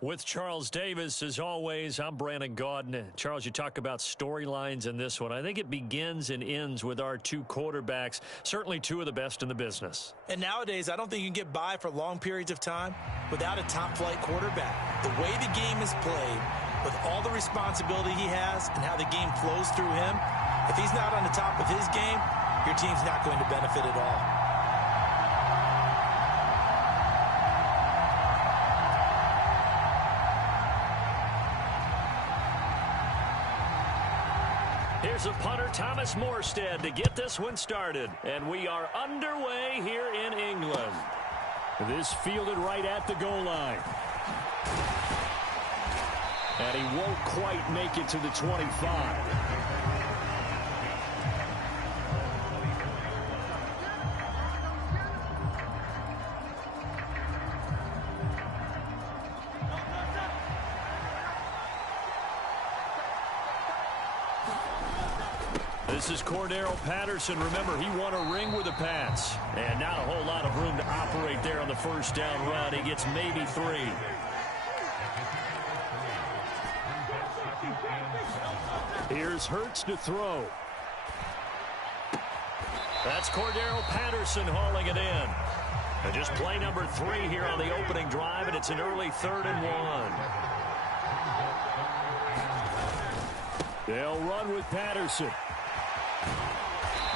With Charles Davis, as always, I'm Brandon Gaudin. Charles, you talk about storylines in this one. I think it begins and ends with our two quarterbacks, certainly two of the best in the business. And nowadays, I don't think you can get by for long periods of time without a top-flight quarterback. The way the game is played, with all the responsibility he has and how the game flows through him, if he's not on the top of his game, your team's not going to benefit at all. Here's a punter, Thomas Morstead, to get this one started. And we are underway here in England. This fielded right at the goal line. And he won't quite make it to the 25. This is Cordero Patterson. Remember, he won a ring with the Pats. And not a whole lot of room to operate there on the first down run. He gets maybe 3. Here's Hurts to throw. That's Cordero Patterson hauling it in. And just play number 3 here on the opening drive, and it's an early 3rd and 1. They'll run with Patterson.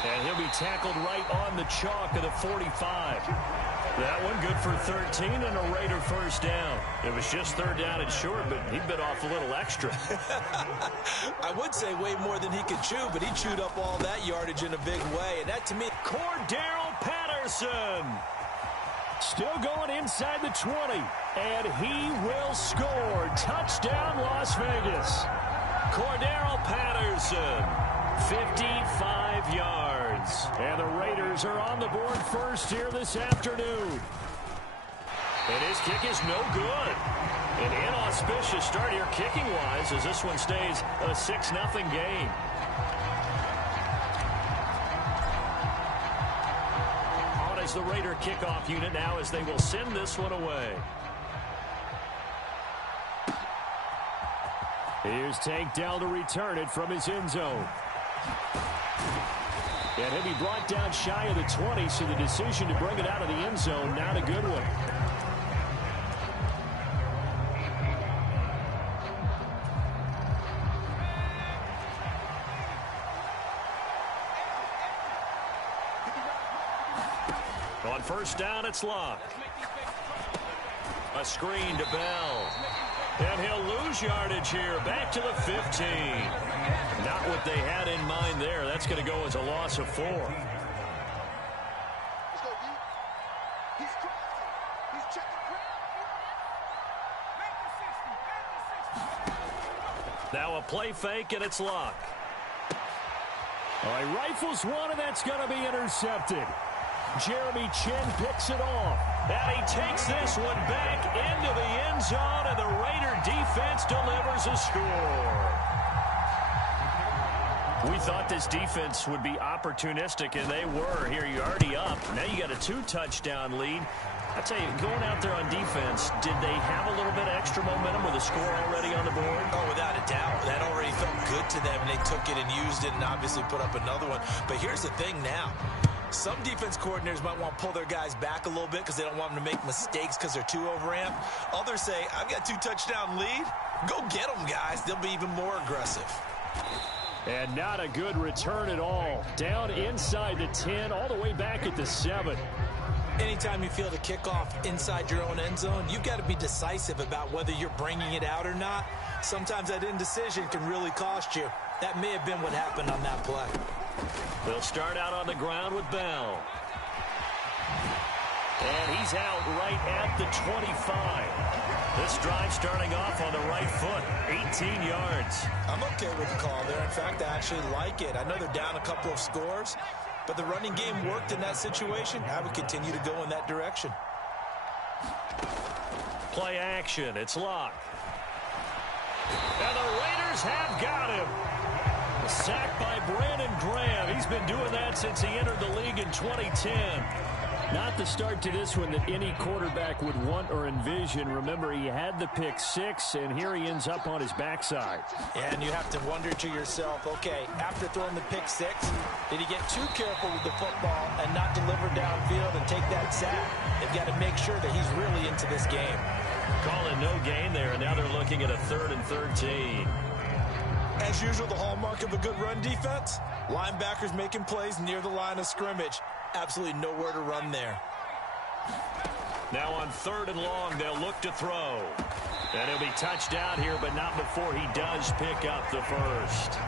And he'll be tackled right on the chalk of the 45. That one good for 13 and a Raider first down. It was just 3rd down and short, but he bit off a little extra. I would say way more than he could chew, but he chewed up all that yardage in a big way. And that, to me, Cordero Patterson. Still going inside the 20. And he will score. Touchdown, Las Vegas. Cordero Patterson. 55 yards. And the Raiders are on the board first here this afternoon. And his kick is no good. An inauspicious start here kicking-wise as this one stays a 6-0 game. On as the Raider kickoff unit now as they will send this one away. Here's Tank Dell to return it from his end zone. And he'll be brought down shy of the 20, so the decision to bring it out of the end zone, not a good one. On first down, it's Locke. A screen to Bell. And he'll lose yardage here, back to the 15. Not what they had in mind there. That's going to go as a loss of 4. Now a play fake, and it's Locke. All right, rifles one, and that's going to be intercepted. Jeremy Chinn picks it off. And he takes this one back into the end zone, and the Raider defense delivers a score. We thought this defense would be opportunistic, and they were. Here, you're already up. Now you got a 2-touchdown lead. I tell you, going out there on defense, did they have a little bit of extra momentum with a score already on the board? Oh, without a doubt. That already felt good to them, and they took it and used it and obviously put up another one. But here's the thing now. Some defense coordinators might want to pull their guys back a little bit because they don't want them to make mistakes because they're too overamped. Others say, I've got 2-touchdown lead. Go get them, guys. They'll be even more aggressive. And not a good return at all. Down inside the 10, all the way back at the 7. Anytime you feel the kickoff inside your own end zone, you've got to be decisive about whether you're bringing it out or not. Sometimes that indecision can really cost you. That may have been what happened on that play. They'll start out on the ground with Bell. And he's out right at the 25. This drive starting off on the right foot, 18 yards. I'm okay with the call there. In fact, I actually like it. I know they're down a couple of scores, but the running game worked in that situation. I would continue to go in that direction. Play action. It's Locke. And the Raiders have got him. A sack by Brandon Graham. He's been doing that since he entered the league in 2010. Not the start to this one that any quarterback would want or envision. Remember, he had the pick six, and here he ends up on his backside. And you have to wonder to yourself, okay, after throwing the pick six, did he get too careful with the football and not deliver downfield and take that sack? They've got to make sure that he's really into this game. Calling no gain there, and now they're looking at a 3rd and 13. As usual, the hallmark of a good run defense, linebackers making plays near the line of scrimmage. Absolutely nowhere to run there. Now on 3rd and long, they'll look to throw. And he'll be touched out here, but not before he does pick up the first.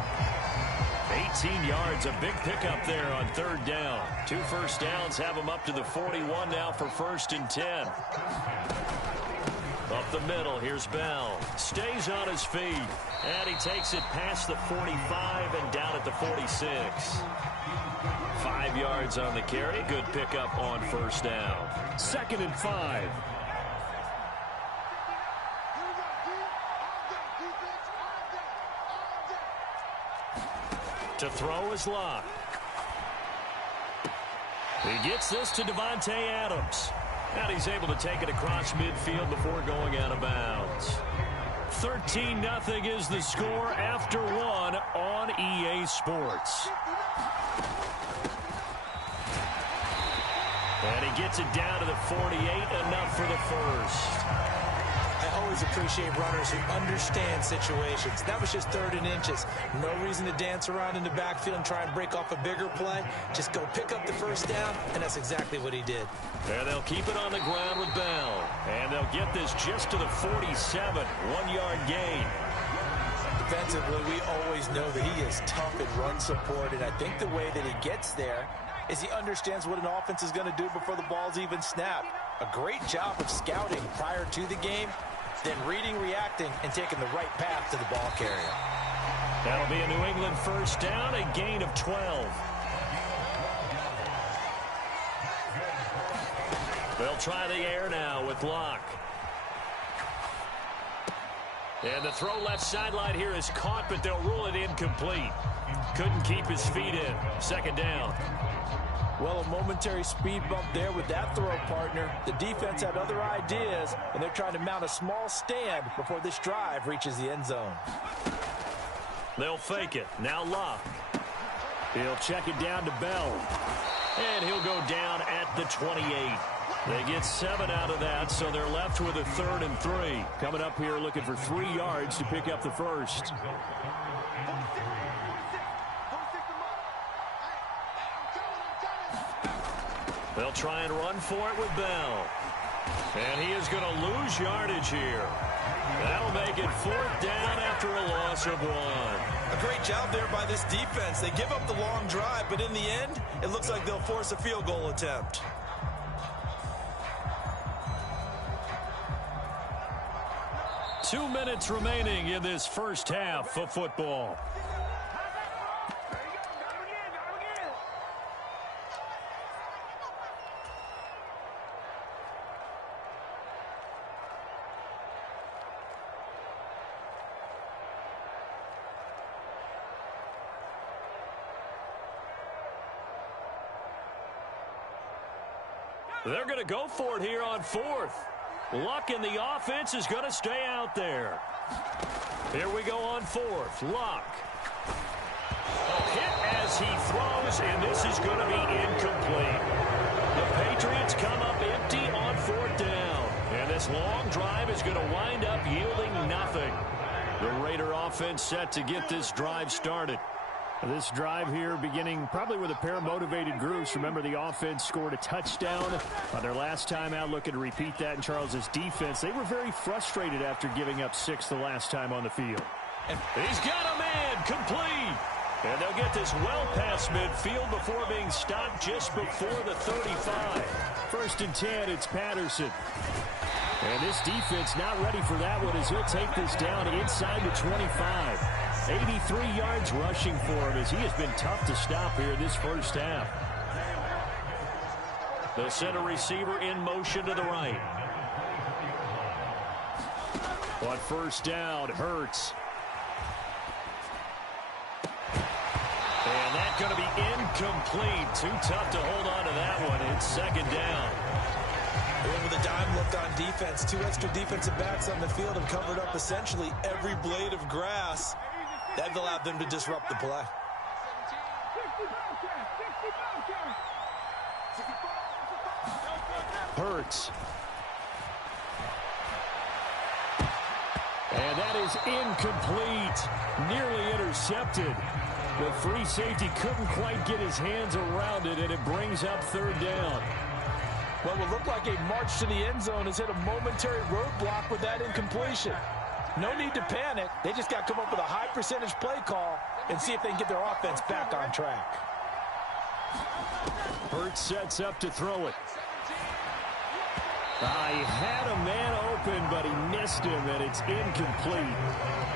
18 yards, a big pickup there on 3rd down. 2 first downs have him up to the 41 now for 1st and 10. Up the middle, here's Bell. Stays on his feet. And he takes it past the 45 and down at the 46. 5 yards on the carry. Good pickup on 1st down. 2nd and 5. To throw is Locke. He gets this to Davante Adams. And he's able to take it across midfield before going out of bounds. 13-0 is the score after 1 on EA Sports. And he gets it down to the 48, enough for the first. I always appreciate runners who understand situations. That was just 3rd and inches. No reason to dance around in the backfield and try and break off a bigger play. Just go pick up the 1st down, and that's exactly what he did. And they'll keep it on the ground with Bell. And they'll get this just to the 47, 1-yard gain. Defensively, we always know that he is tough in run support, and I think the way that he gets there is he understands what an offense is going to do before the ball's even snapped. A great job of scouting prior to the game, then reading, reacting, and taking the right path to the ball carrier. That'll be a New England 1st down, a gain of 12. They'll try the air now with Locke. And the throw left sideline here is caught, but they'll rule it incomplete. Couldn't keep his feet in. 2nd down. Well, a momentary speed bump there with that throw, partner. The defense had other ideas, and they're trying to mount a small stand before this drive reaches the end zone. They'll fake it. Now Locke. He'll check it down to Bell. And he'll go down at the 28. They get 7 out of that, so they're left with a 3rd and 3. Coming up here looking for 3 yards to pick up the first. They'll try and run for it with Bell. And he is going to lose yardage here. That'll make it 4th down after a loss of 1. A great job there by this defense. They give up the long drive, but in the end, it looks like they'll force a field goal attempt. Two minutes remaining in this first half of football. They're going to go for it here on 4th. Luck in the offense is going to stay out there. Here we go on 4th. Luck. A hit as he throws, and this is going to be incomplete. The Patriots come up empty on 4th down. And this long drive is going to wind up yielding nothing. The Raider offense set to get this drive started. This drive here beginning probably with a pair of motivated groups. Remember, the offense scored a touchdown on their last time out, looking to repeat that in Charles's defense. They were very frustrated after giving up 6 the last time on the field. And he's got a man complete. And they'll get this well past midfield before being stopped just before the 35. 1st and 10, it's Patterson. And this defense not ready for that one as he'll take this down inside the 25. 83 yards rushing for him as he has been tough to stop here this first half. The center receiver in motion to the right. On 1st down, Hurts. And And that's going to be incomplete. Too tough to hold on to that one. It's second down. And with a dime look on defense, 2 extra defensive backs on the field have covered up essentially every blade of grass. That allowed them to disrupt the play. Hurts. And that is incomplete. Nearly intercepted. The free safety couldn't quite get his hands around it, and it brings up third down. What would look like a march to the end zone has hit a momentary roadblock with that incompletion. No need to panic. They just got to come up with a high percentage play call and see if they can get their offense back on track. Hurts sets up to throw it. He had a man open, but he missed him, and it's incomplete.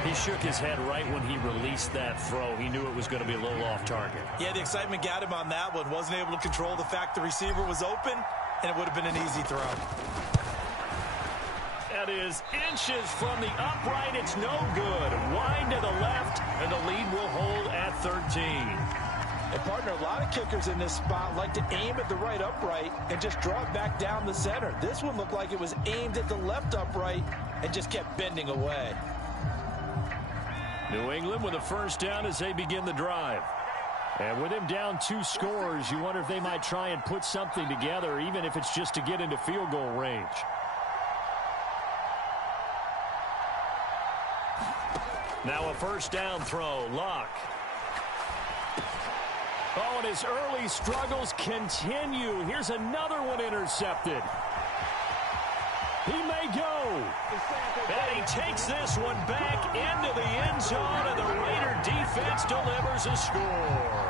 He shook his head right when he released that throw. He knew it was going to be a little off target. Yeah, the excitement got him on that one. Wasn't able to control the fact the receiver was open, and it would have been an easy throw. That is inches from the upright. It's no good. Wide to the left, and the lead will hold at 13. And partner, a lot of kickers in this spot like to aim at the right upright and just draw it back down the center. This one looked like it was aimed at the left upright and just kept bending away. New England with a first down as they begin the drive. And with him down 2 scores, you wonder if they might try and put something together, even if it's just to get into field goal range. Now a first down throw. Luck. Oh, and his early struggles continue. Here's another one intercepted. He may go. And he takes this one back into the end zone, and the Raider defense delivers a score.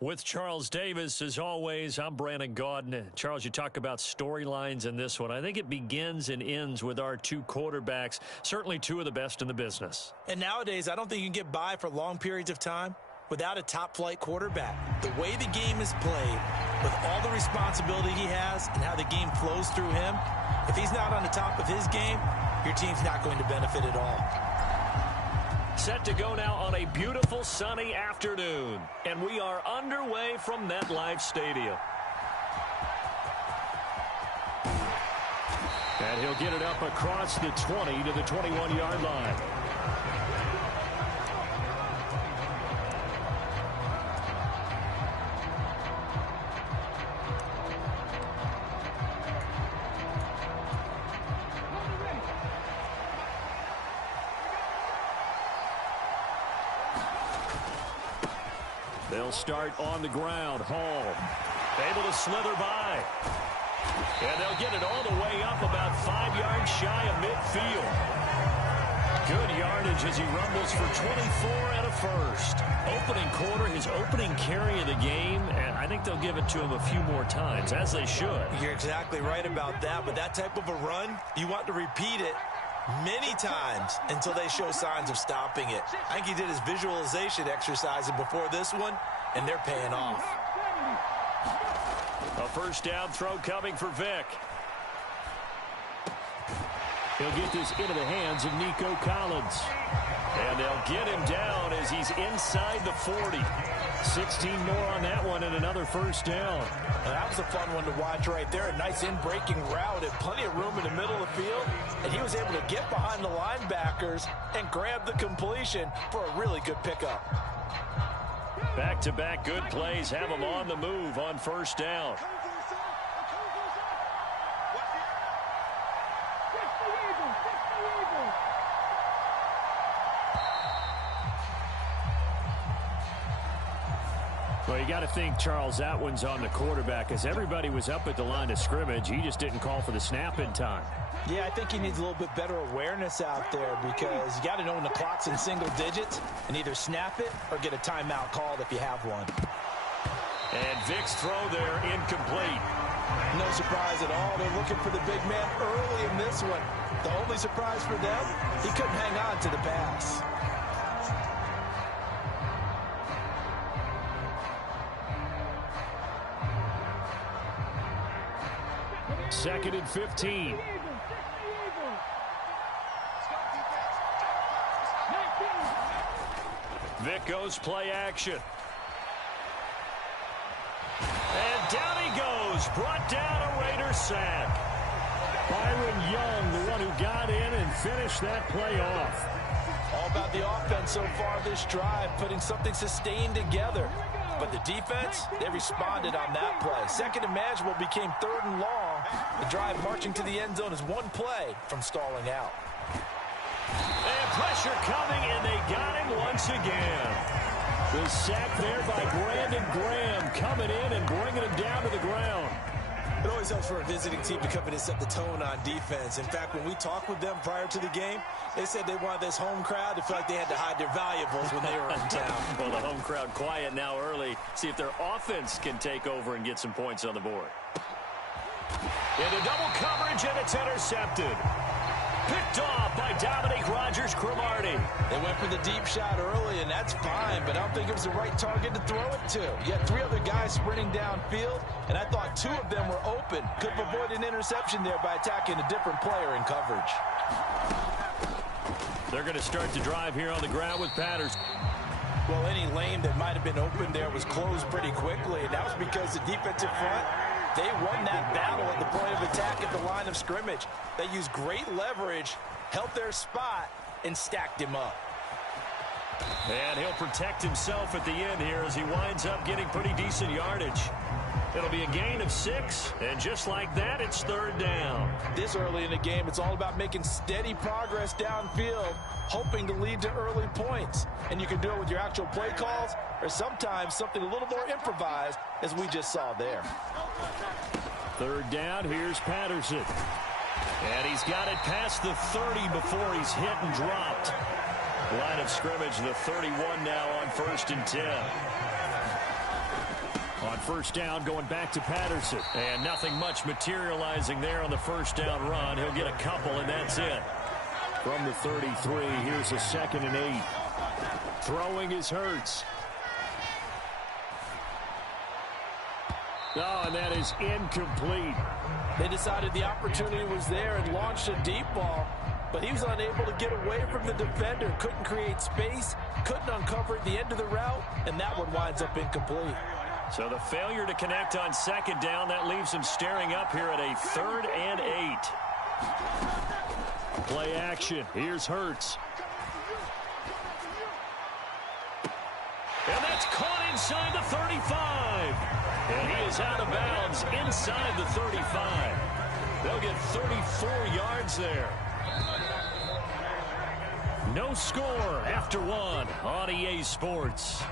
With Charles Davis, as always, I'm Brandon Gaudin. Charles, you talk about storylines in this one. I think it begins and ends with our 2 quarterbacks, certainly 2 of the best in the business. And nowadays, I don't think you can get by for long periods of time without a top-flight quarterback. The way the game is played, with all the responsibility he has and how the game flows through him, if he's not on the top of his game, your team's not going to benefit at all. Set to go now on a beautiful sunny afternoon. And we are underway from MetLife Stadium. And he'll get it up across the 20 to the 21-yard line. They'll start on the ground. Hall able to slither by. And they'll get it all the way up about 5 yards shy of midfield. Good yardage as he rumbles for 24 and a first. Opening quarter, his opening carry of the game, and I think they'll give it to him a few more times, as they should. You're exactly right about that, but that type of a run, you want to repeat it many times until they show signs of stopping it. I think he did his visualization exercise before this one, and they're paying off. A first down throw coming for Vick. He'll get this into the hands of Nico Collins. And they'll get him down as he's inside the 40. 16 more on that one and another first down. And that was a fun one to watch right there. A nice in-breaking route and plenty of room in the middle of the field. And he was able to get behind the linebackers and grab the completion for a really good pickup. Back-to-back good plays have him on the move on first down. Well, you got to think Charles Atwin's on the quarterback as everybody was up at the line of scrimmage. He just didn't call for the snap in time. Yeah, I think he needs a little bit better awareness out there because you got to know when the clock's in single digits and either snap it or get a timeout called if you have one. And Vick's throw there incomplete. No surprise at all. They're looking for the big man early in this one. The only surprise for them, he couldn't hang on to the pass. Second and 15. Vick goes play action. And down he goes. Brought down a Raider sack. Byron Young, the one who got in and finished that play off. All about the offense so far this drive, putting something sustained together. But the defense, they responded on that play. Second and manageable became third and long. The drive marching to the end zone is one play from stalling out. And pressure coming, and they got him once again. The sack there by Brandon Graham coming in and bringing him down to the ground. It always helps for a visiting team to come in and set the tone on defense. In fact, when we talked with them prior to the game, they said they wanted this home crowd to feel like they had to hide their valuables when they were in town. Well, the home crowd quiet now early. See if their offense can take over and get some points on the board. Into double coverage, and it's intercepted. Picked off by Dominique Rodgers-Cromartie. They went for the deep shot early, and that's fine, but I don't think it was the right target to throw it to. You had three other guys sprinting downfield, and I thought two of them were open. Could have avoided an interception there by attacking a different player in coverage. They're going to start the drive here on the ground with Patterson. Well, any lane that might have been open there was closed pretty quickly, and that was because the defensive front, they won that battle at the point of attack at the line of scrimmage. They used great leverage, held their spot, and stacked him up. And he'll protect himself at the end here as he winds up getting pretty decent yardage. It'll be a gain of 6, and just like that, it's third down. This early in the game, it's all about making steady progress downfield, hoping to lead to early points. And you can do it with your actual play calls or sometimes something a little more improvised, as we just saw there. Third down, here's Patterson. And he's got it past the 30 before he's hit and dropped. Line of scrimmage, the 31 now on 1st and 10. On first down, going back to Patterson. And nothing much materializing there on the first down run. He'll get a couple, and that's it. From the 33, here's a 2nd and 8. Throwing is Hurts. Oh, and that is incomplete. They decided the opportunity was there and launched a deep ball, but he was unable to get away from the defender. Couldn't create space, couldn't uncover at the end of the route, and that one winds up incomplete. So the failure to connect on 2nd down, that leaves him staring up here at a 3rd and 8. Play action. Here's Hurts. And that's caught inside the 35. And he is out of bounds inside the 35. They'll get 34 yards there. No score after 1 on EA Sports.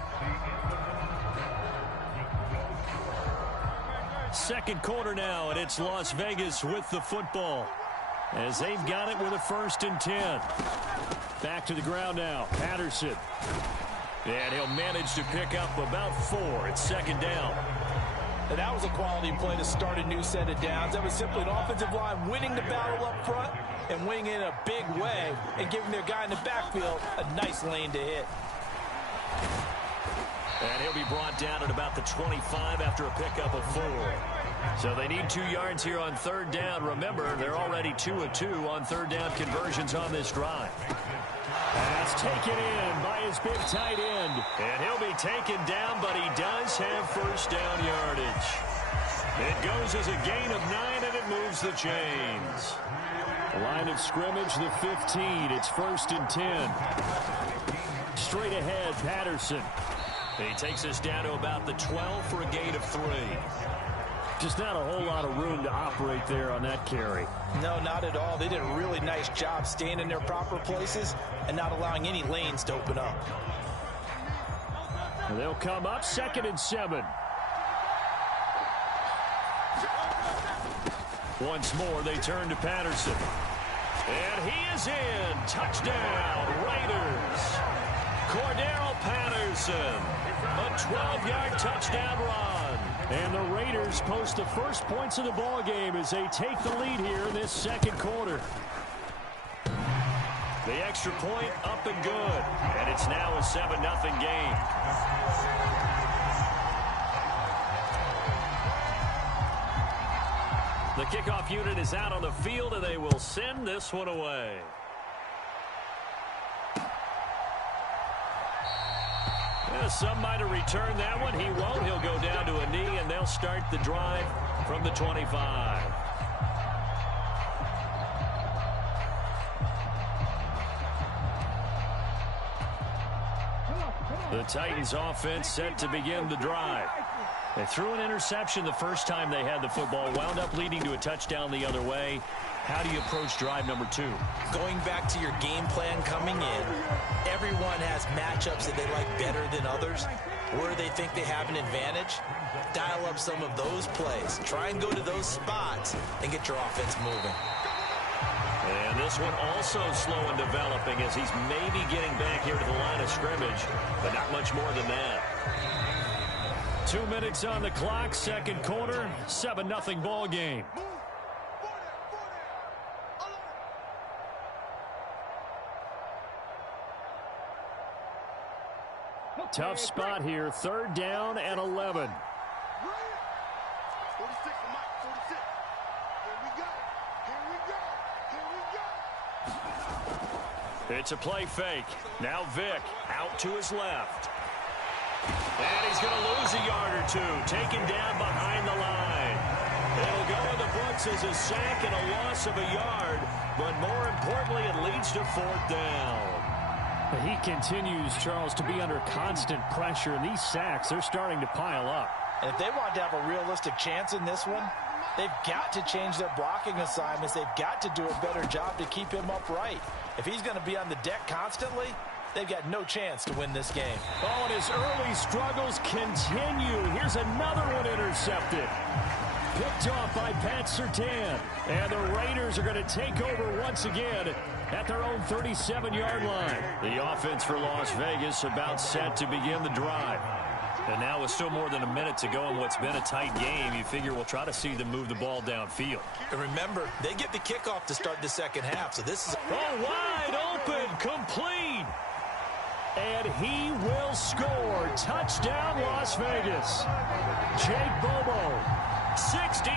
Second quarter now, and it's Las Vegas with the football as they've got it with a 1st and 10. Back to the ground now. Patterson. And he'll manage to pick up about 4. It's second down. And that was a quality play to start a new set of downs. That was simply an offensive line winning the battle up front and winning in a big way and giving their guy in the backfield a nice lane to hit. And he'll be brought down at about the 25 after a pickup of 4. So they need 2 yards here on third down. Remember, they're already 2 of 2 on third down conversions on this drive. Pass taken in by his big tight end. And he'll be taken down, but he does have first down yardage. It goes as a gain of 9, and it moves the chains. Line of scrimmage, the 15. It's 1st and 10. Straight ahead, Patterson. He takes us down to about the 12 for a gain of 3. Just not a whole lot of room to operate there on that carry. No, not at all. They did a really nice job staying in their proper places and not allowing any lanes to open up. And they'll come up 2nd and 7. Once more, they turn to Patterson. And he is in. Touchdown, Raiders. Cordero Patterson. A 12-yard touchdown run. And the Raiders post the first points of the ball game as they take the lead here in this second quarter. The extra point up and good. And it's now a 7-0 game. The kickoff unit is out on the field, and they will send this one away. Some might have returned that one. He won't. He'll go down to a knee, and they'll start the drive from the 25. The Titans offense set to begin the drive. They threw an interception the first time they had the football, wound up leading to a touchdown the other way. How do you approach drive number 2? Going back to your game plan coming in, everyone has matchups that they like better than others. Where they think they have an advantage, dial up some of those plays. Try and go to those spots and get your offense moving. And this one also slow in developing as he's maybe getting back here to the line of scrimmage, but not much more than that. 2 minutes on the clock, second quarter, 7-0 ball game. Tough spot here, third down and 11. 46, Mike, 46. Here we go. It's a play fake. Now Vick out to his left. And he's going to lose a yard or 2, taken down behind the line. It'll go in the books as a sack and a loss of a yard, but more importantly, it leads to 4th down. He continues, Charles, to be under constant pressure, and these sacks, they're starting to pile up. And if they want to have a realistic chance in this one, they've got to change their blocking assignments. They've got to do a better job to keep him upright. If he's going to be on the deck constantly, they've got no chance to win this game. Oh, and his early struggles continue. Here's another one intercepted. Picked off by Pat Surtain. And the Raiders are going to take over once again at their own 37-yard line. The offense for Las Vegas about set to begin the drive. And now with still more than a minute to go in what's been a tight game, you figure we'll try to see them move the ball downfield. And remember, they get the kickoff to start the second half, so this is... Oh, wide open, complete. And he will score. Touchdown, Las Vegas. Jake Bobo, 60.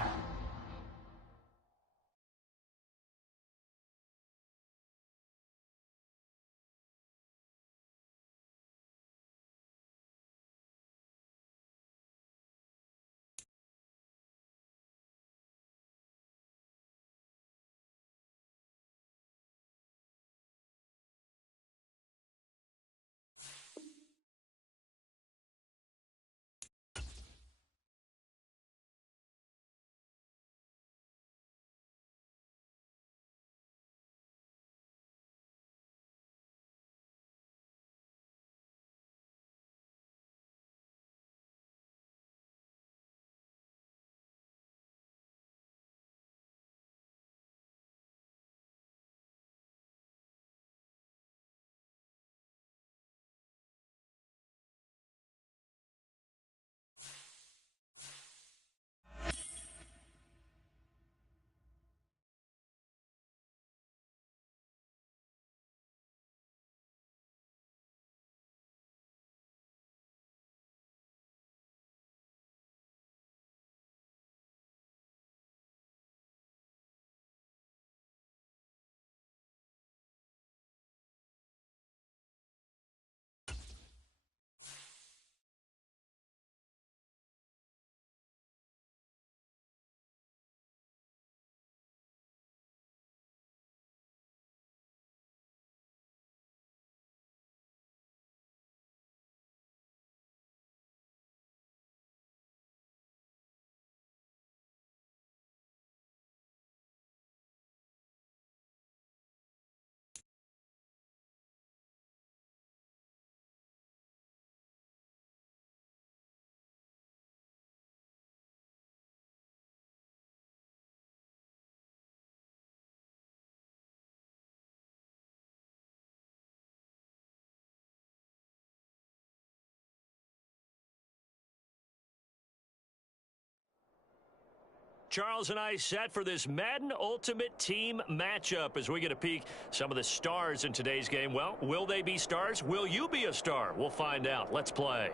Charles and I set for this Madden Ultimate Team matchup as we get a peek some of the stars in today's game. Well, will they be stars? Will you be a star? We'll find out. Let's play.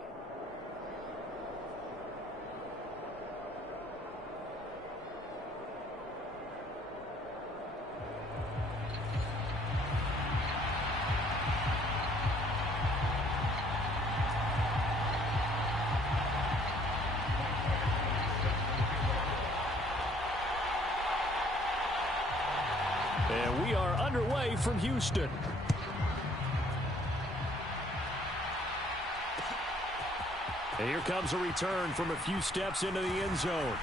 And we are underway from Houston. And here comes a return from a few steps into the end zone.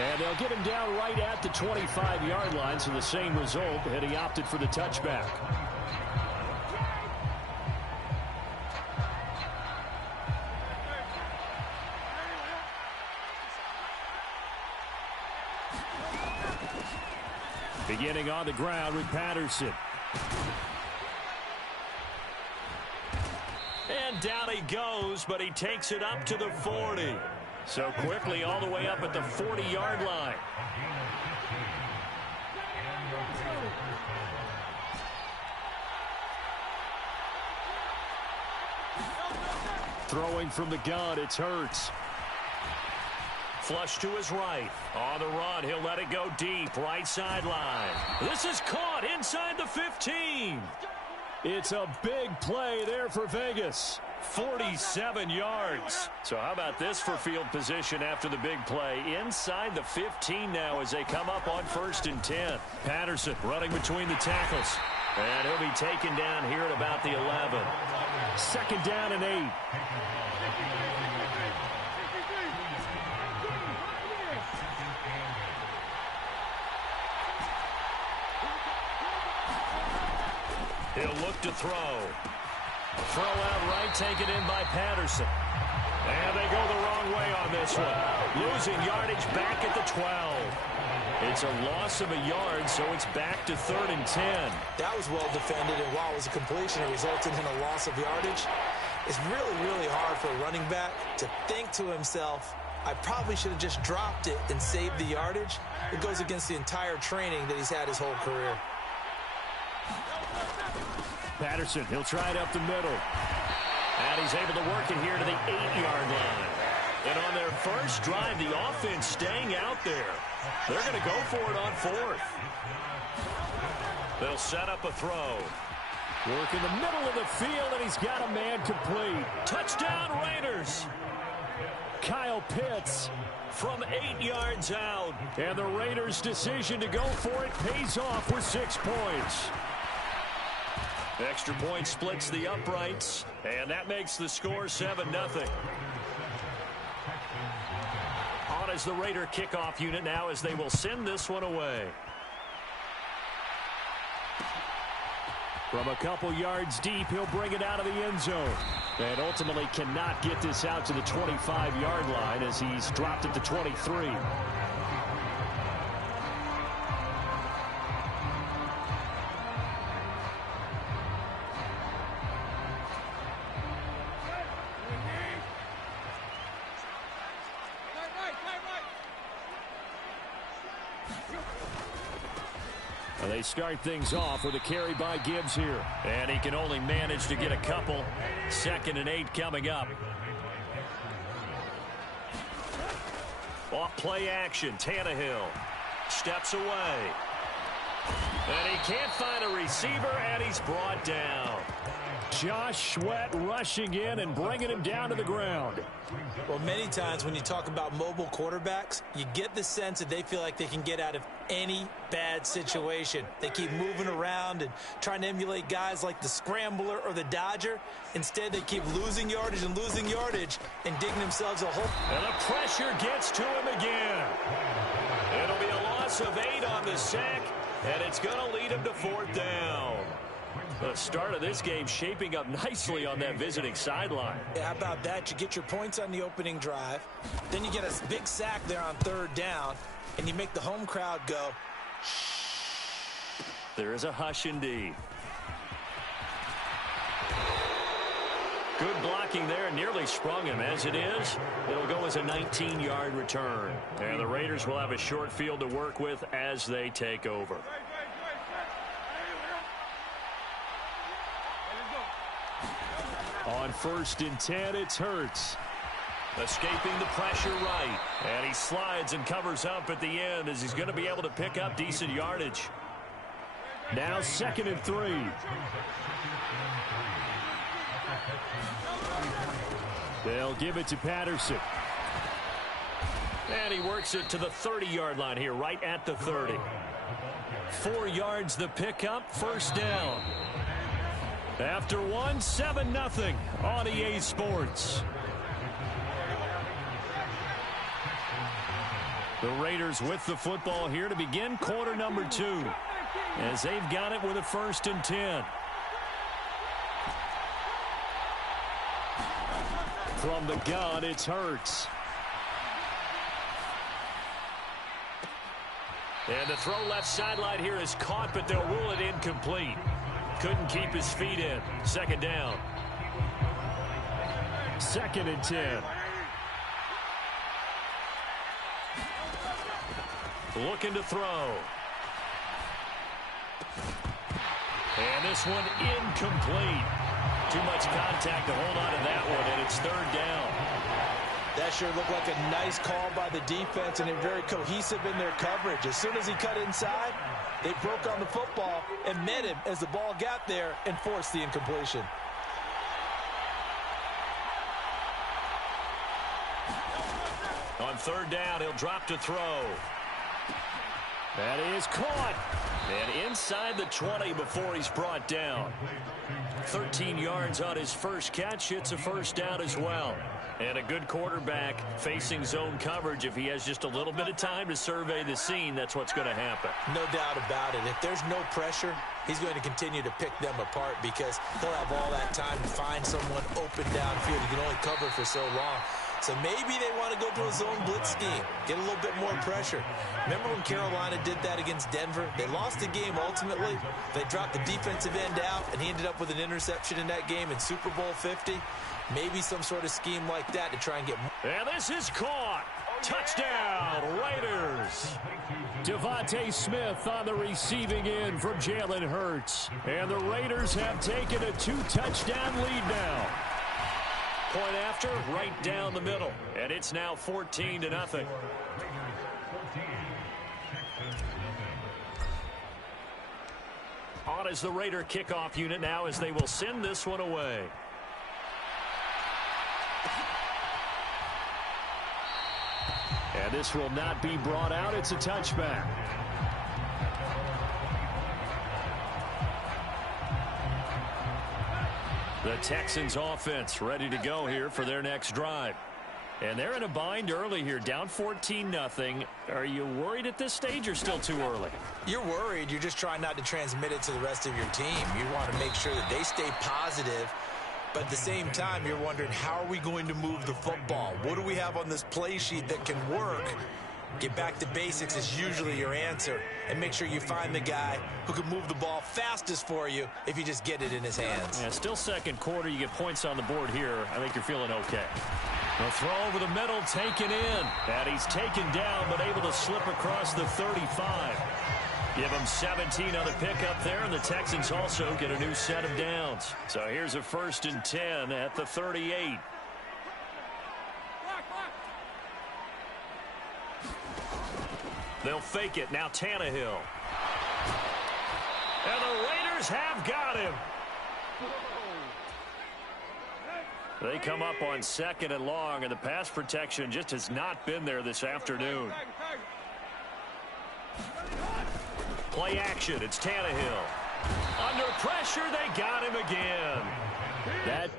And they'll get him down right at the 25-yard line, so the same result, and he opted for the touchback. Beginning on the ground with Patterson. And down he goes, but he takes it up to the 40. So quickly all the way up at the 40-yard line. Throwing from the gun, it's Hurts. Flush to his right. On the run, he'll let it go deep. Right sideline. This is caught inside the 15. It's a big play there for Vegas. 47 yards. So how about this for field position after the big play? Inside the 15 now as they come up on 1st and 10. Patterson running between the tackles. And he'll be taken down here at about the 11. 2nd down and 8. He'll look to throw. Throw out right, taken in by Patterson. And they go the wrong way on this one. Losing yardage back at the 12. It's a loss of a yard, so it's back to 3rd and 10. That was well defended, and while it was a completion, it resulted in a loss of yardage. It's really, really hard for a running back to think to himself, I probably should have just dropped it and saved the yardage. It goes against the entire training that he's had his whole career. Patterson, he'll try it up the middle. And he's able to work it here to the 8-yard line. And on their first drive, the offense staying out there. They're going to go for it on 4th. They'll set up a throw. Work in the middle of the field, and he's got a man complete. Touchdown, Raiders. Kyle Pitts from 8 yards out. And the Raiders' decision to go for it pays off with 6 points. Extra point splits the uprights, and that makes the score 7-0. On as the Raider kickoff unit now as they will send this one away. From a couple yards deep, he'll bring it out of the end zone. And ultimately cannot get this out to the 25-yard line as he's dropped at the 23. They start things off with a carry by Gibbs here. And he can only manage to get a couple. 2nd and 8 coming up. Off play action. Tannehill steps away. And he can't find a receiver, and he's brought down. Josh Sweat rushing in and bringing him down to the ground. Well, many times when you talk about mobile quarterbacks, you get the sense that they feel like they can get out of any bad situation. They keep moving around and trying to emulate guys like the Scrambler or the Dodger. Instead, they keep losing yardage and digging themselves a hole. And the pressure gets to him again. It'll be a loss of 8 on the sack, and it's going to lead him to 4th down. The start of this game shaping up nicely on that visiting sideline. Yeah, how about that? You get your points on the opening drive. Then you get a big sack there on 3rd down, and you make the home crowd go, shh. There is a hush indeed. Good blocking there, nearly sprung him. As it is, it'll go as a 19-yard return. And the Raiders will have a short field to work with as they take over. On 1st and 10, it's Hurts. Escaping the pressure right. And he slides and covers up at the end as he's going to be able to pick up decent yardage. Now 2nd and 3. They'll give it to Patterson. And he works it to the 30-yard line here, right at the 30. 4 yards the pickup, 1st down. After 1, 7-0 on EA Sports. The Raiders with the football here to begin quarter number 2. As they've got it with a 1st and 10. From the gun, it's Hurts. And the throw left sideline here is caught, but they'll rule it incomplete. Couldn't keep his feet in. 2nd down. 2nd and 10. Looking to throw. And this one incomplete. Too much contact to hold on to that one, and it's 3rd down. That sure looked like a nice call by the defense, and they're very cohesive in their coverage. As soon as he cut inside, they broke on the football and met him as the ball got there and forced the incompletion. On 3rd down, he'll drop to throw. That is caught. And inside the 20 before he's brought down. 13 yards on his first catch. It's a 1st down as well. And a good quarterback facing zone coverage. If he has just a little bit of time to survey the scene, that's what's going to happen. No doubt about it. If there's no pressure, he's going to continue to pick them apart because he'll have all that time to find someone open downfield. He can only cover for so long. So maybe they want to go to a zone blitz scheme, get a little bit more pressure. Remember when Carolina did that against Denver? They lost the game ultimately. They dropped the defensive end out, and he ended up with an interception in that game in Super Bowl 50. Maybe some sort of scheme like that to try and get more. And this is caught. Touchdown, Raiders. Devontae Smith on the receiving end from Jalen Hurts. And the Raiders have taken a 2-touchdown lead now. Point after, right down the middle. And it's now 14-0. On is the Raider kickoff unit now as they will send this one away. And this will not be brought out. It's a touchback. The Texans offense ready to go here for their next drive. And they're in a bind early here, down 14-0. Are you worried at this stage or still too early? You're worried. You're just trying not to transmit it to the rest of your team. You want to make sure that they stay positive. But at the same time, you're wondering, how are we going to move the football? What do we have on this play sheet that can work? Get back to basics is usually your answer. And make sure you find the guy who can move the ball fastest for you if you just get it in his hands. Yeah, still 2nd quarter. You get points on the board here. I think you're feeling okay. The throw over the middle, taken in. And he's taken down, but able to slip across the 35. Give him 17 on the pickup there, and the Texans also get a new set of downs. So here's a 1st and 10 at the 38. They'll fake it. Now Tannehill. And the Raiders have got him. They come up on 2nd and long, and the pass protection just has not been there this afternoon. Play action. It's Tannehill. Under pressure, they got him again. That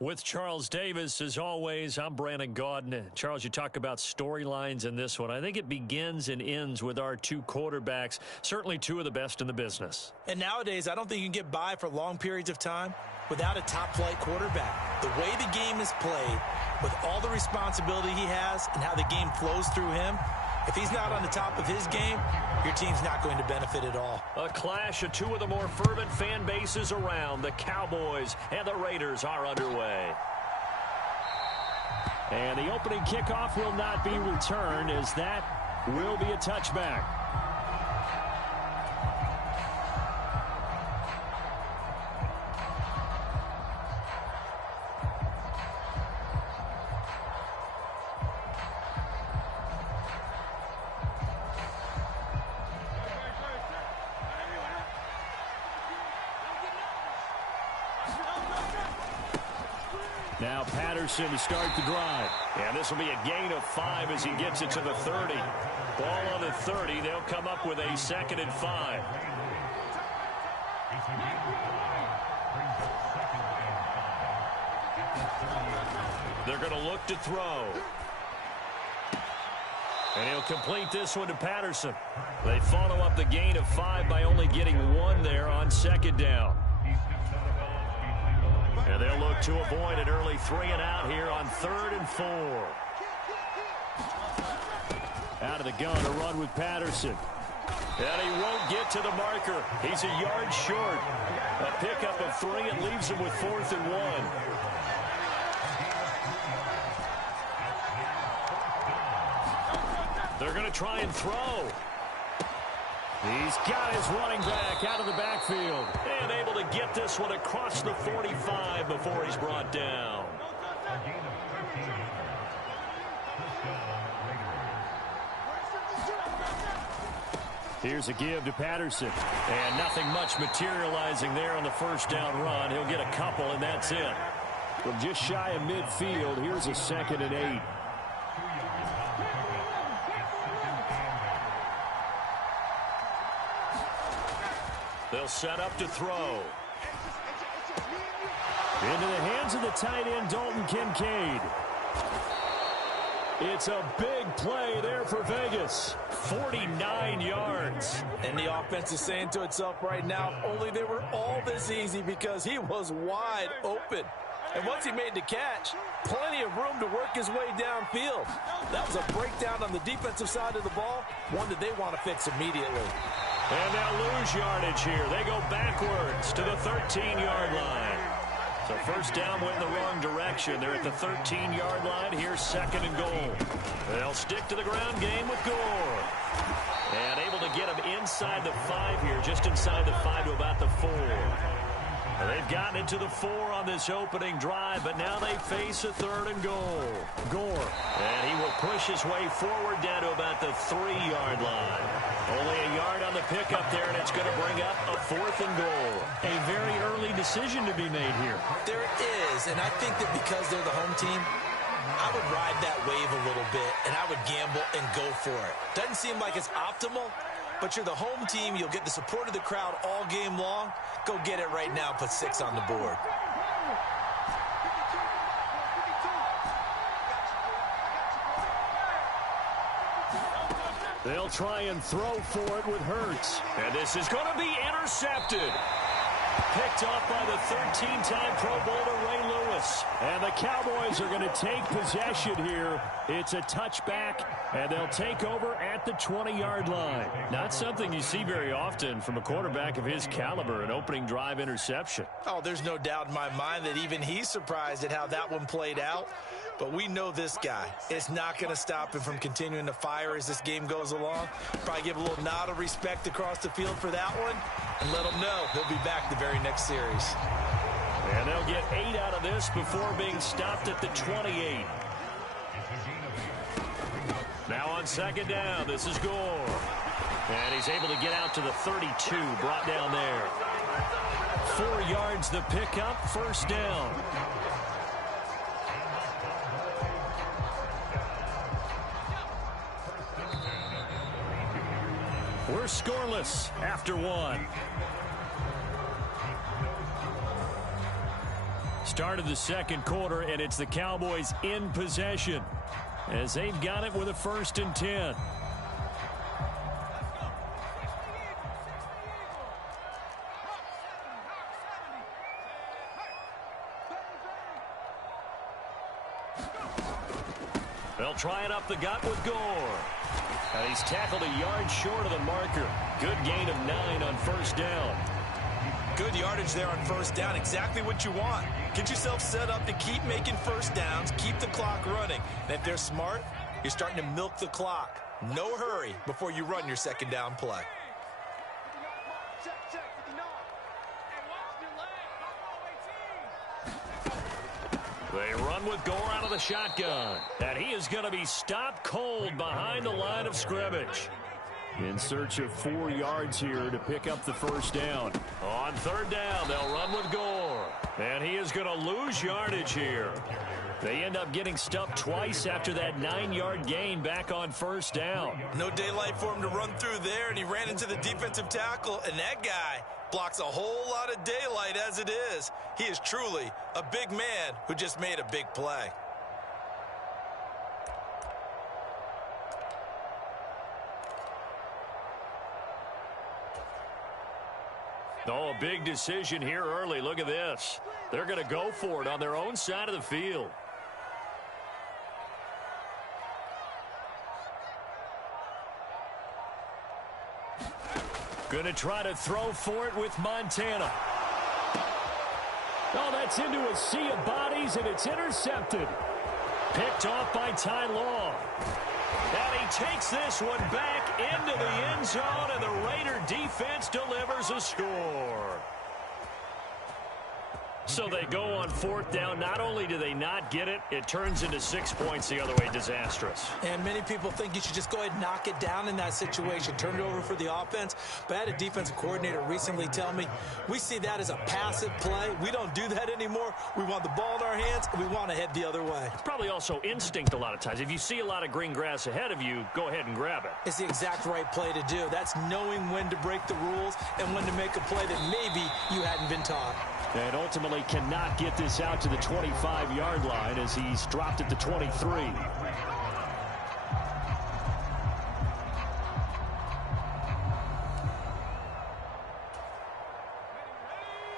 With Charles Davis, as always, I'm Brandon Gaudin. Charles, you talk about storylines in this one. I think it begins and ends with our two quarterbacks, certainly two of the best in the business. And nowadays, I don't think you can get by for long periods of time without a top-flight quarterback. The way the game is played, with all the responsibility he has and how the game flows through him, if he's not on the top of his game, your team's not going to benefit at all. A clash of two of the more fervent fan bases around. The Cowboys and the Raiders are underway. And the opening kickoff will not be returned, as that will be a touchback. Now Patterson to start the drive. And this will be a gain of 5 as he gets it to the 30. Ball on the 30. They'll come up with a 2nd and 5. They're going to look to throw. And he'll complete this one to Patterson. They follow up the gain of 5 by only getting 1 there on 2nd down. And they'll look to avoid an early 3-and-out here on 3rd and 4. Out of the gun, a run with Patterson. And he won't get to the marker. He's a yard short. A pickup of 3 and leaves him with 4th and 1. They're going to try and throw. He's got his running back out of the backfield. And able to get this one across the 45 before he's brought down. Here's a give to Patterson. And nothing much materializing there on the first down run. He'll get a couple, and that's it. From just shy of midfield, here's a 2nd and 8. They'll set up to throw. Into the hands of the tight end, Dalton Kincaid. It's a big play there for Vegas. 49 yards. And the offense is saying to itself right now, only they were all this easy because he was wide open. And once he made the catch, plenty of room to work his way downfield. That was a breakdown on the defensive side of the ball, one that they want to fix immediately. And they'll lose yardage here. They go backwards to the 13-yard line. So first down went in the wrong direction. They're at the 13-yard line. Here's 2nd and goal. They'll stick to the ground game with Gore. And able to get him inside the 5 here, just inside the 5 to about the 4. They've gotten it to the 4 on this opening drive, but now they face a 3rd and goal. Gore. And he will push his way forward down to about the 3-yard line. Only a yard on the pickup there, and it's going to bring up a 4th and goal. A very early decision to be made here. There is, and I think that because they're the home team, I would ride that wave a little bit, and I would gamble and go for it. Doesn't seem like it's optimal, but you're the home team. You'll get the support of the crowd all game long. Go get it right now. Put 6 on the board. They'll try and throw for it with Hurts. And this is going to be intercepted. Picked off by the 13-time Pro Bowler Ray Lewis. And the Cowboys are going to take possession here. It's a touchback, and they'll take over at the 20-yard line. Not something you see very often from a quarterback of his caliber, an opening drive interception. Oh, there's no doubt in my mind that even he's surprised at how that one played out. But we know this guy. It's not going to stop him from continuing to fire as this game goes along. Probably give a little nod of respect across the field for that one. And let him know he'll be back the very next series. And they'll get 8 out of this before being stopped at the 28. Now on 2nd down, this is Gore. And he's able to get out to the 32, brought down there. 4 yards the pickup, 1st down. We're scoreless after 1. Start of the second quarter, and it's the Cowboys in possession as they've got it with a 1st and 10. They'll try it up the gut with Gore. And he's tackled a yard short of the marker. Good gain of 9 on 1st down. Good yardage there on 1st down. Exactly what you want. Get yourself set up to keep making 1st downs, keep the clock running. And if they're smart, you're starting to milk the clock. No hurry before you run your 2nd down play. They run with Gore out of the shotgun. And he is going to be stopped cold behind the line of scrimmage. In search of 4 yards here to pick up the 1st down. On 3rd down, they'll run with Gore. And he is going to lose yardage here. They end up getting stuffed twice after that 9-yard gain back on 1st down. No daylight for him to run through there, and he ran into the defensive tackle, and that guy blocks a whole lot of daylight as it is. He is truly a big man who just made a big play. Oh, a big decision here early. Look at this. They're going to go for it on their own side of the field. Going to try to throw for it with Montana. Oh, that's into a sea of bodies, and it's intercepted. Picked off by Ty Law. And he takes this one back into the end zone, and the Raider defense delivers a score. So they go on 4th down. Not only do they not get it, it turns into 6 points the other way. Disastrous. And many people think you should just go ahead and knock it down in that situation. Turn it over for the offense. But I had a defensive coordinator recently tell me, we see that as a passive play. We don't do that anymore. We want the ball in our hands, and we want to head the other way. Probably also instinct a lot of times. If you see a lot of green grass ahead of you, go ahead and grab it. It's the exact right play to do. That's knowing when to break the rules and when to make a play that maybe you hadn't been taught. And ultimately cannot get this out to the 25-yard line as he's dropped at the 23.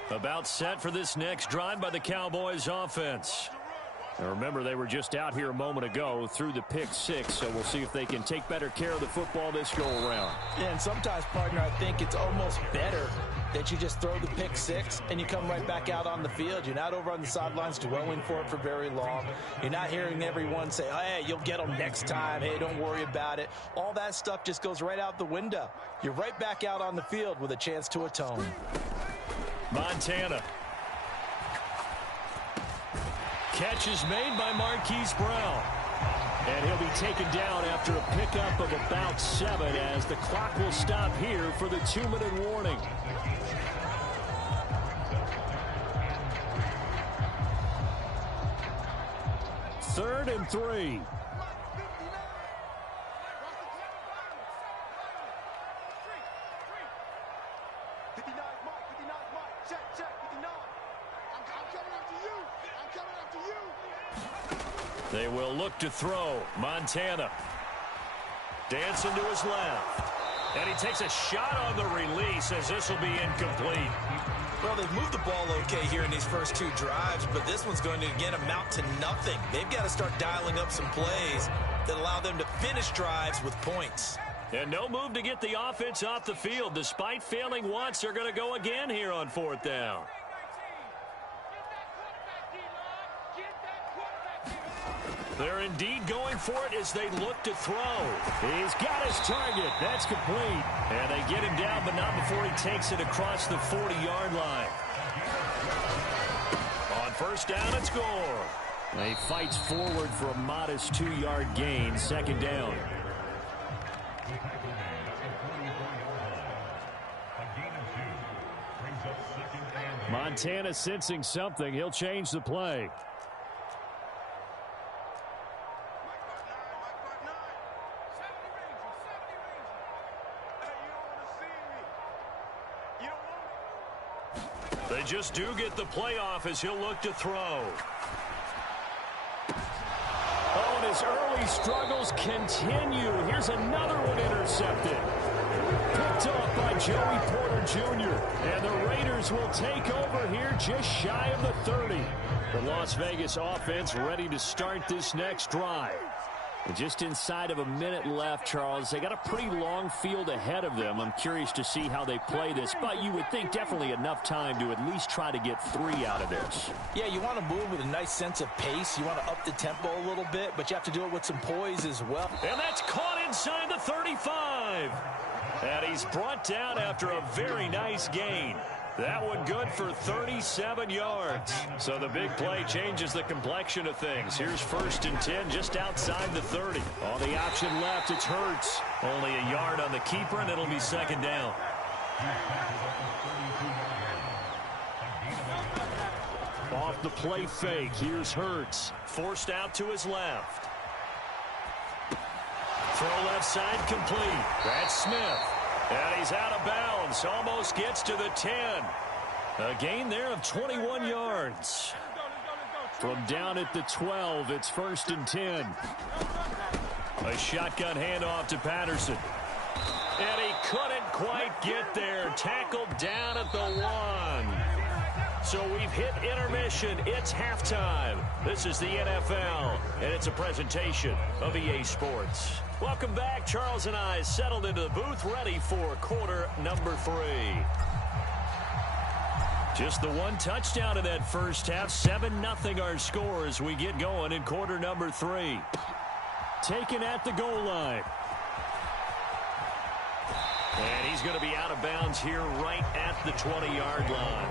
About set for this next drive by the Cowboys offense. Now remember, they were just out here a moment ago through the pick 6, so we'll see if they can take better care of the football this go-around. And sometimes, partner, I think it's almost better that you just throw the pick 6 and you come right back out on the field. You're not over on the sidelines dwelling for it for very long. You're not hearing everyone say, hey, you'll get them next time. Hey, don't worry about it. All that stuff just goes right out the window. You're right back out on the field with a chance to atone. Montana. Catch is made by Marquise Brown. And he'll be taken down after a pickup of about 7 as the clock will stop here for the 2-minute warning. Third and 3. They will look to throw. Montana. Dancing to his left. And he takes a shot on the release as this will be incomplete. Well, they've moved the ball okay here in these first 2 drives, but this one's going to, again, amount to nothing. They've got to start dialing up some plays that allow them to finish drives with points. And no move to get the offense off the field. Despite failing once, they're going to go again here on 4th down. They're indeed going for it as they look to throw. He's got his target. That's complete. And they get him down, but not before he takes it across the 40-yard line. On 1st down, it's Gore. He fights forward for a modest 2-yard gain. 2nd down. Montana sensing something. He'll change the play. They just do get the playoff as he'll look to throw. Oh, and his early struggles continue. Here's another one intercepted. Picked off by Joey Porter Jr. And the Raiders will take over here just shy of the 30. The Las Vegas offense ready to start this next drive. And just inside of a minute left, Charles. They got a pretty long field ahead of them. I'm curious to see how they play this, but you would think definitely enough time to at least try to get 3 out of this. Yeah, you want to move with a nice sense of pace. You want to up the tempo a little bit, but you have to do it with some poise as well. And that's caught inside the 35. And he's brought down after a very nice gain. That one good for 37 yards. So the big play changes the complexion of things. Here's 1st and 10 just outside the 30. On the option left, it's Hurts. Only a yard on the keeper, and it'll be 2nd down. Off the play fake, here's Hurts. Forced out to his left. Throw left side complete. That's Smith. And he's out of bounds. Almost gets to the 10. A gain there of 21 yards. From down at the 12, it's 1st and 10. A shotgun handoff to Patterson. And he couldn't quite get there. Tackled down at the 1. So we've hit intermission. It's halftime. This is the NFL, and it's a presentation of EA Sports. Welcome back. Charles and I settled into the booth, ready for quarter number 3. Just the 1 touchdown in that first half. 7-0 our score as we get going in quarter number 3. Taken at the goal line. And he's going to be out of bounds here right at the 20-yard line.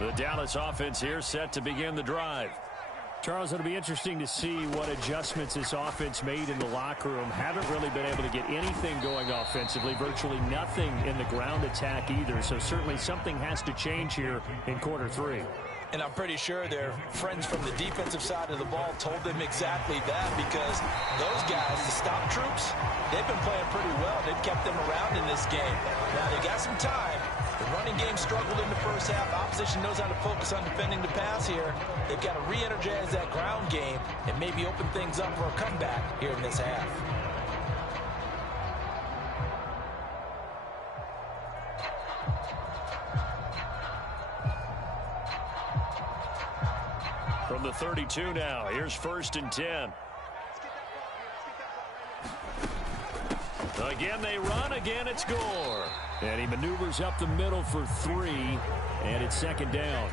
The Dallas offense here set to begin the drive. Charles, it'll be interesting to see what adjustments this offense made in the locker room. Haven't really been able to get anything going offensively, virtually nothing in the ground attack either. So certainly something has to change here in quarter 3. And I'm pretty sure their friends from the defensive side of the ball told them exactly that, because those guys, the stop troops, they've been playing pretty well. They've kept them around in this game. Now they got some time. The running game struggled in the first half. Opposition knows how to focus on defending the pass here. They've got to re-energize that ground game and maybe open things up for a comeback here in this half. From the 32 now, here's 1st and 10. Again they run, again it's Gore. And he maneuvers up the middle for 3, and it's 2nd down.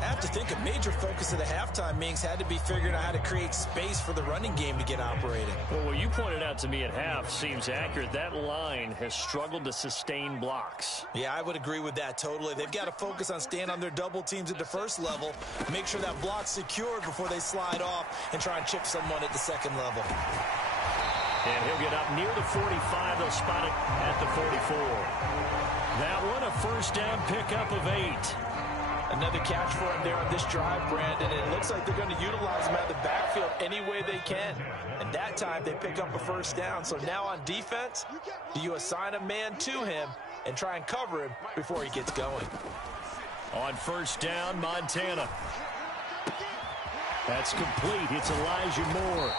I have to think a major focus of the halftime meetings had to be figuring out how to create space for the running game to get operating. Well, what you pointed out to me at half seems accurate. That line has struggled to sustain blocks. Yeah, I would agree with that totally. They've got to focus on staying on their double teams at the first level, make sure that block's secured before they slide off and try and chip someone at the second level. And he'll get up near the 45. They'll spot it at the 44. That one, a 1st down pickup of 8. Another catch for him there on this drive, Brandon. It looks like they're going to utilize him out of the backfield any way they can. And that time they pick up a 1st down. So now on defense, do you assign a man to him and try and cover him before he gets going? On 1st down, Montana. That's complete. It's Elijah Moore.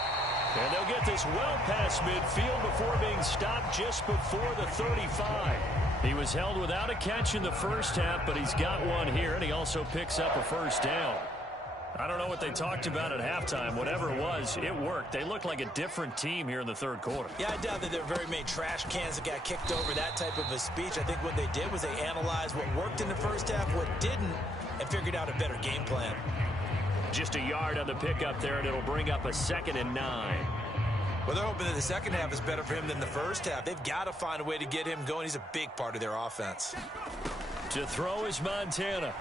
And they'll get this well past midfield before being stopped just before the 35. He was held without a catch in the first half, but he's got one here, and he also picks up a 1st down. I don't know what they talked about at halftime. Whatever it was, it worked. They looked like a different team here in the 3rd quarter. Yeah, I doubt that there were very many trash cans that got kicked over, that type of a speech. I think what they did was they analyzed what worked in the first half, what didn't, and figured out a better game plan. Just a yard on the pickup there, and it'll bring up a 2nd and 9. Well, they're hoping that the second half is better for him than the first half. They've got to find a way to get him going. He's a big part of their offense. To throw is Montana.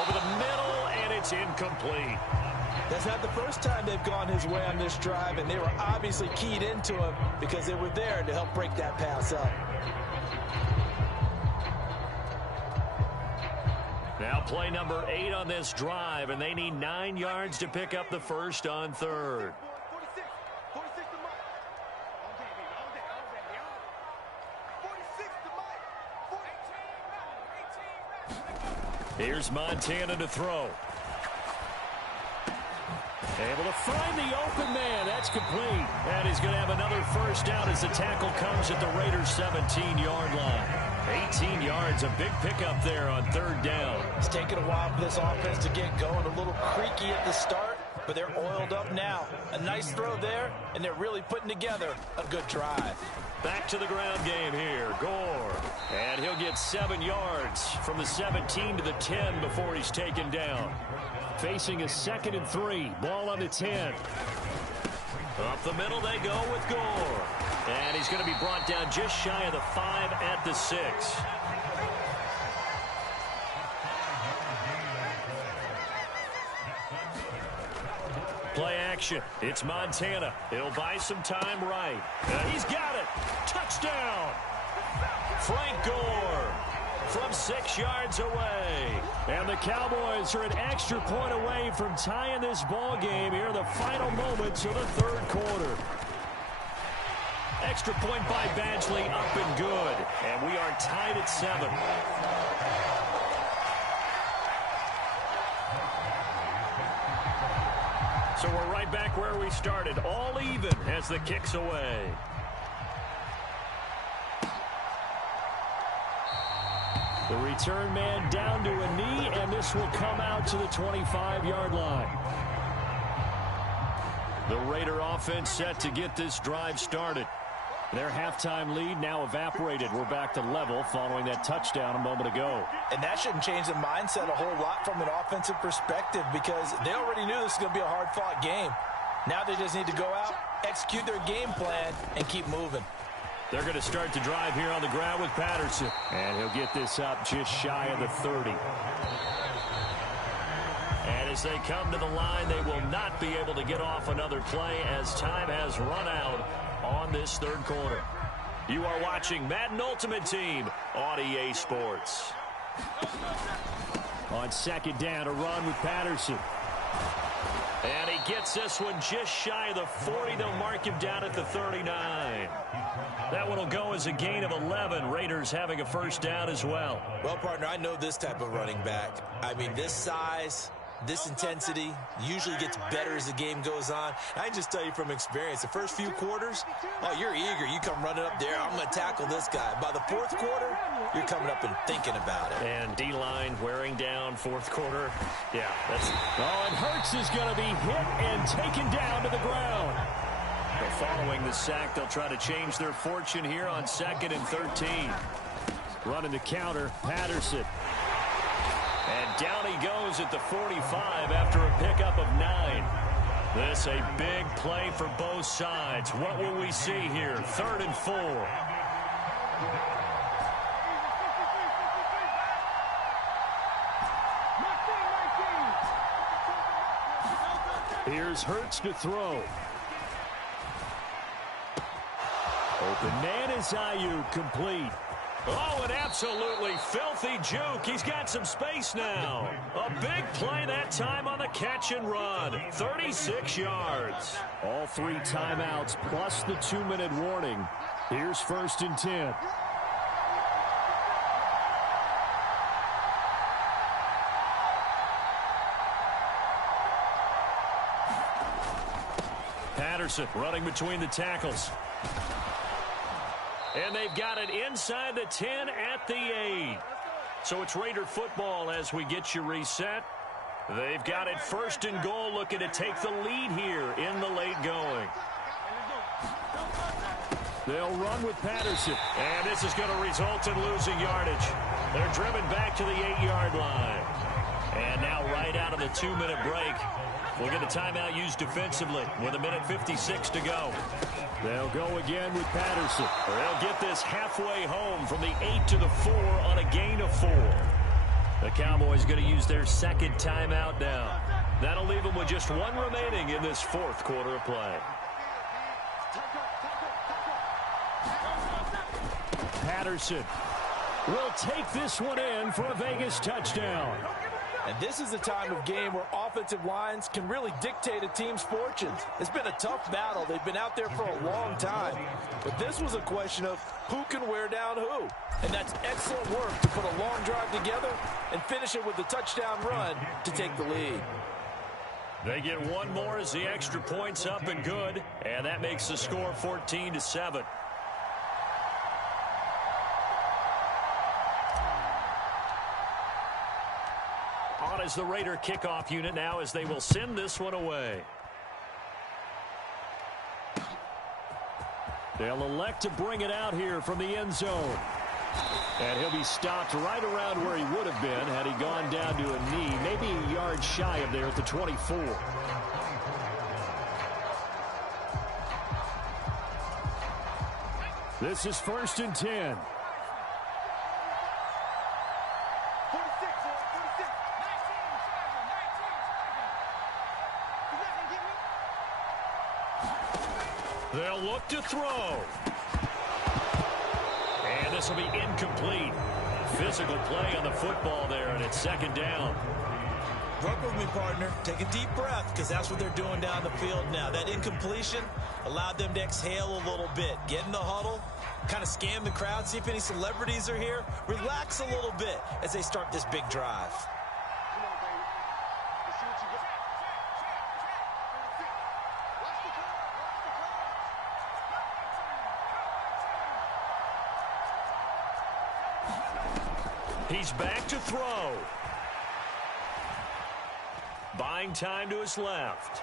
Over the middle, and it's incomplete. That's not the first time they've gone his way on this drive, and they were obviously keyed into him because they were there to help break that pass up. Now play number 8 on this drive, and they need 9 yards to pick up the first on third. 46 to Mike. All day, baby. All day. 46 to Mike. Here's Montana to throw. Able to find the open man. That's complete. And he's going to have another first down as the tackle comes at the Raiders' 17-yard line. 18 yards, a big pickup there on third down. It's taken a while for this offense to get going. A little creaky at the start, but they're oiled up now. A nice throw there, and they're really putting together a good drive. Back to the ground game here. Gore. And he'll get 7 yards from the 17 to the 10 before he's taken down. Facing a 2nd and 3. Ball on the 10. Up the middle they go with Gore. And he's going to be brought down just shy of the 5 at the 6. Play action. It's Montana. He'll buy some time right. He's got it. Touchdown. Frank Gore from 6 yards away. And the Cowboys are an extra point away from tying this ball game here in the final moments of the third quarter. Extra point by Badgley, up and good. And we are tied at 7. So we're right back where we started, all even as the kick's away. The return man down to a knee, and this will come out to the 25-yard line. The Raider offense set to get this drive started. Their halftime lead now evaporated. We're back to level following that touchdown a moment ago. And that shouldn't change the mindset a whole lot from an offensive perspective because they already knew this was going to be a hard-fought game. Now they just need to go out, execute their game plan, and keep moving. They're going to start the drive here on the ground with Patterson. And he'll get this up just shy of the 30. And as they come to the line, they will not be able to get off another play as time has run out on this third quarter. You are watching Madden Ultimate Team on EA Sports. On second down, a run with Patterson. And he gets this one just shy of the 40. They'll mark him down at the 39. That one will go as a gain of 11. Raiders having a first down as well. Well, partner, I know this type of running back. I mean, this size, this intensity usually gets better as the game goes on. I can just tell you from experience, the first few quarters, oh, you're eager. You come running up there, I'm going to tackle this guy. By the fourth quarter, you're coming up and thinking about it. And D-line wearing down fourth quarter. Yeah, that's... Oh, and Hurts is going to be hit and taken down to the ground. But following the sack, they'll try to change their fortune here on 2nd and 13. Running the counter, Patterson. And down he goes at the 45 after a pickup of 9. This a big play for both sides. What will we see here? 3rd and 4. Here's Hurts to throw. Open man is Ayuk, complete. Oh, an absolutely filthy juke. He's got some space now. A big play that time on the catch and run. 36 yards. All 3 timeouts plus the 2-minute warning. Here's 1st and 10. Patterson running between the tackles. And they've got it inside the 10 at the 8. So it's Raider football as we get you reset. They've got it 1st and goal, looking to take the lead here in the late going. They'll run with Patterson. And this is going to result in losing yardage. They're driven back to the 8-yard line. And now right out of the 2-minute break, we'll get a timeout used defensively with 1:56 to go. They'll go again with Patterson. They'll get this halfway home from the 8 to the 4 on a gain of 4. The Cowboys going to use their 2nd timeout now. That'll leave them with just one remaining in this fourth quarter of play. Patterson will take this one in for a Vegas touchdown. And this is the time of game where offensive lines can really dictate a team's fortunes. It's been a tough battle. They've been out there for a long time. But this was a question of who can wear down who. And that's excellent work to put a long drive together and finish it with a touchdown run to take the lead. They get one more as the extra point's up and good. And that makes the score 14-7. On is the Raider kickoff unit now as they will send this one away. They'll elect to bring it out here from the end zone. And he'll be stopped right around where he would have been had he gone down to a knee, maybe a yard shy of there at the 24. This is 1st and 10. They'll look to throw. And this will be incomplete. Physical play on the football there, and it's 2nd down. Work with me, partner. Take a deep breath, because that's what they're doing down the field now. That incompletion allowed them to exhale a little bit. Get in the huddle, kind of scan the crowd, see if any celebrities are here. Relax a little bit as they start this big drive. He's back to throw. Buying time to his left.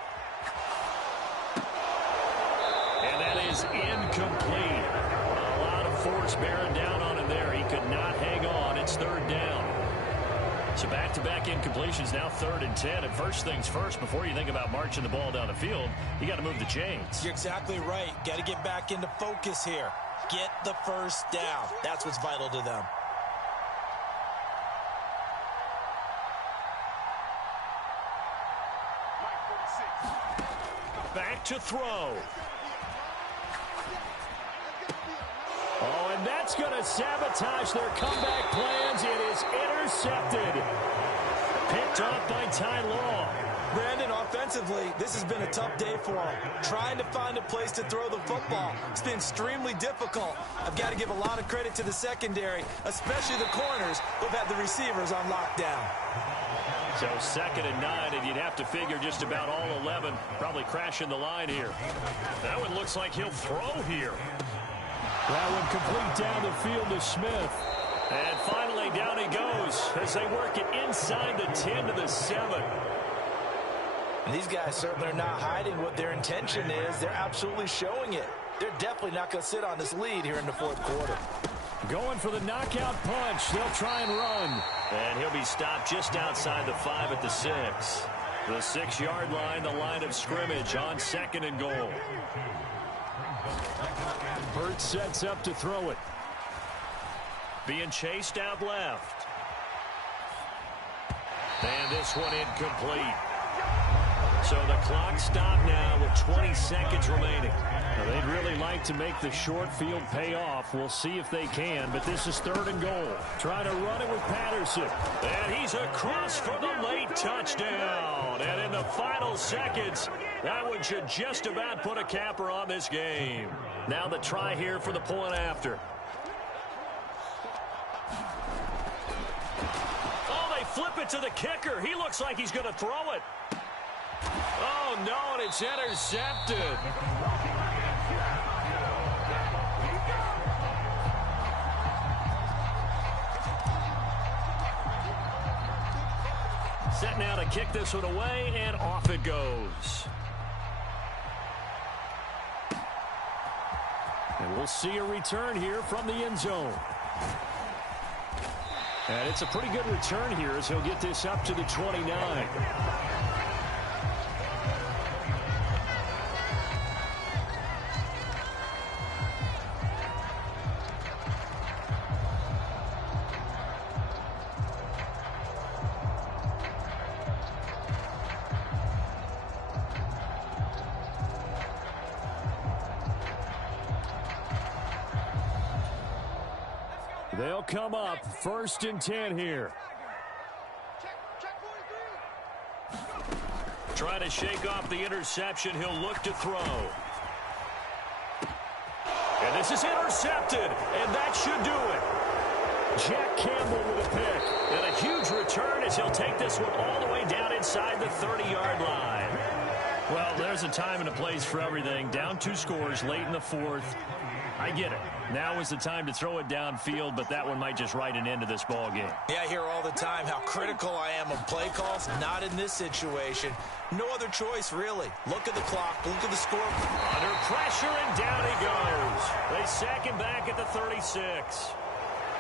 And that is incomplete. A lot of force bearing down on him there. He could not hang on. It's 3rd down. So back-to-back incompletions, now 3rd and 10. And first things first, before you think about marching the ball down the field, you got to move the chains. You're exactly right. Got to get back into focus here. Get the first down. That's what's vital to them. Back to throw. Oh, and that's going to sabotage their comeback plans. It is intercepted. Picked off by Ty Law. Brandon, offensively, this has been a tough day for him. Trying to find a place to throw the football. It's been extremely difficult. I've got to give a lot of credit to the secondary, especially the corners who've had the receivers on lockdown. So 2nd and 9, and you'd have to figure just about all 11 probably crashing the line here. That one looks like he'll throw here. That one complete down the field to Smith. And finally down he goes as they work it inside the 10 to the 7. And these guys certainly are not hiding what their intention is. They're absolutely showing it. They're definitely not going to sit on this lead here in the 4th quarter. Going for the knockout punch. They'll try and run. And he'll be stopped just outside the 5 at the 6. The 6-yard line, the line of scrimmage on 2nd and goal. Burt sets up to throw it. Being chased out left. And this one incomplete. So the clock stopped now with 20 seconds remaining. Now they'd really like to make the short field pay off. We'll see if they can, but this is 3rd and goal. Trying to run it with Patterson. And he's across for the late touchdown. And in the final seconds, that one should just about put a capper on this game. Now the try here for the point after. Oh, they flip it to the kicker. He looks like he's going to throw it. Oh, no, and it's intercepted. Set now to kick this one away, and off it goes. And we'll see a return here from the end zone. And it's a pretty good return here as he'll get this up to the 29. They'll come up 1st and 10 here. Check 43. Trying to shake off the interception. He'll look to throw. And this is intercepted, and that should do it. Jack Campbell with a pick. And a huge return as he'll take this one all the way down inside the 30-yard line. Well, there's a time and a place for everything. Down 2 scores late in the 4th. I get it. Now is the time to throw it downfield, but that one might just write an end to this ball game. Yeah, I hear all the time how critical I am of play calls. Not in this situation. No other choice, really. Look at the clock. Look at the score. Under pressure, and down he goes. They sack him back at the 36.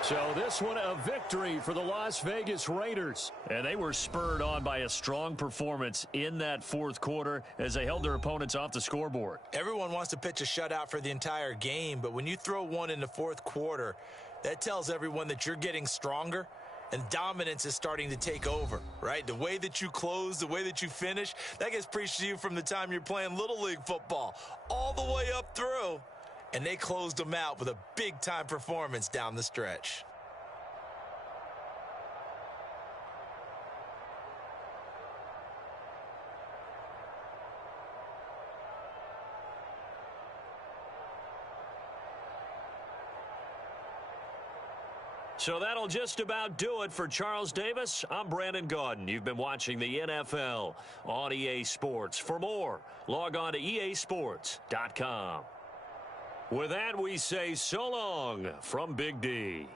So this one a victory for the Las Vegas Raiders. And they were spurred on by a strong performance in that 4th quarter as they held their opponents off the scoreboard. Everyone wants to pitch a shutout for the entire game, but when you throw one in the 4th quarter, that tells everyone that you're getting stronger and dominance is starting to take over, right? The way that you close, the way that you finish, that gets preached to you from the time you're playing Little League football all the way up through. And they closed them out with a big-time performance down the stretch. So that'll just about do it for Charles Davis. I'm Brandon Gaudin. You've been watching the NFL on EA Sports. For more, log on to easports.com. With that, we say so long from Big D.